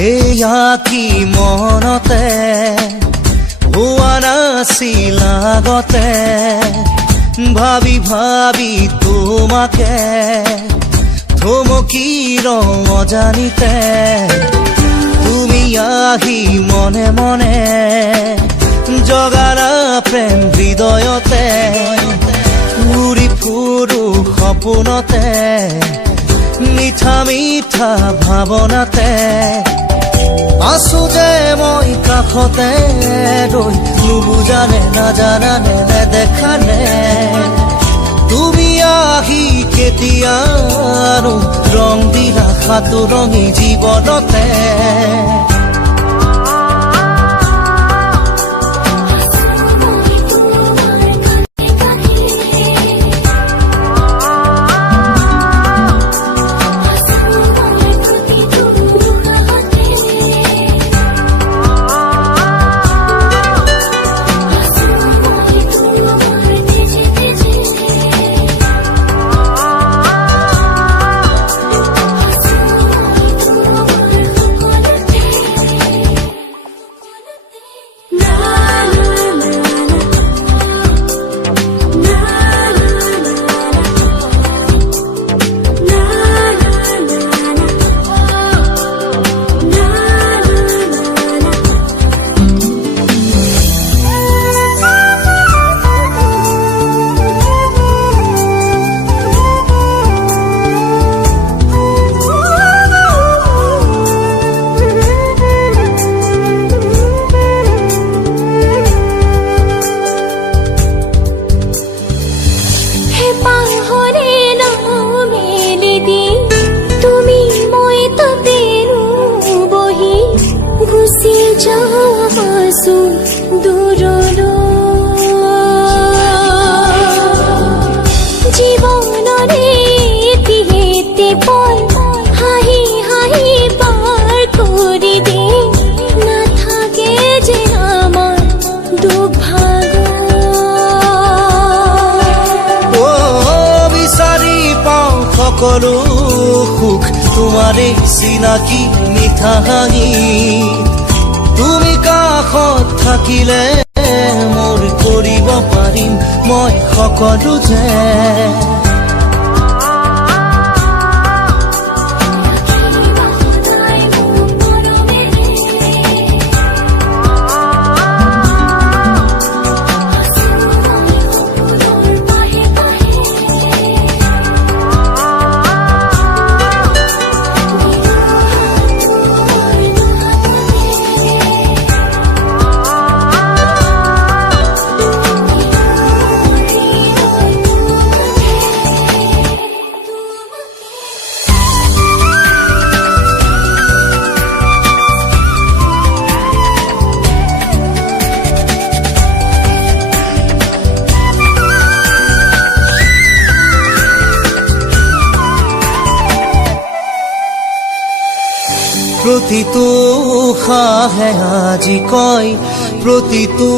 এয়া কি মনতে হোৱা নাছিল আগতে ভাবি ভাবি তোমাকে থমকি ৰওঁ অজানিতে তুমি আহি মনে মনে জগালা প্ৰেম হৃদয়তে উৰি ফুৰো সপোনতে মিঠা মিঠা ভাৱনাতে আছো যে মই কাষতে ৰৈ নুবুজানে নাজানানে নেদেখানে তুমি আহি কেতিয়ানো ৰং দিলা সাতো ৰঙী জীৱনতে সকলো সুখ তোমাৰে চিনাকি মিঠা হাঁহি তুমি কাষত থাকিলে মোৰ কৰিব পাৰিম মই সকলো যে প্ৰতিটো উশাহে আজি কয় প্ৰতিটো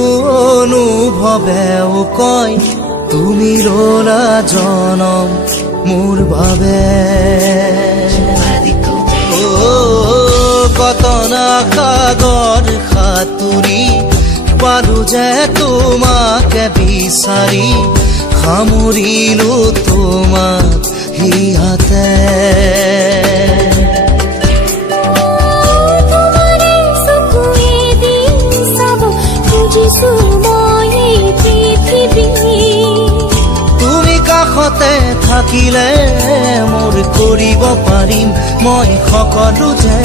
অনুভৱেও কয় তুমি ৰলা জনম মোৰ বাবে কত না সাগৰ সাঁতুৰি পালো যে তোমাকে বিচাৰি সামৰিলো তোমাক হিয়াতে তুমি কাষতে থাকিলে মোৰ কৰিব পাৰিম মই সকলো যে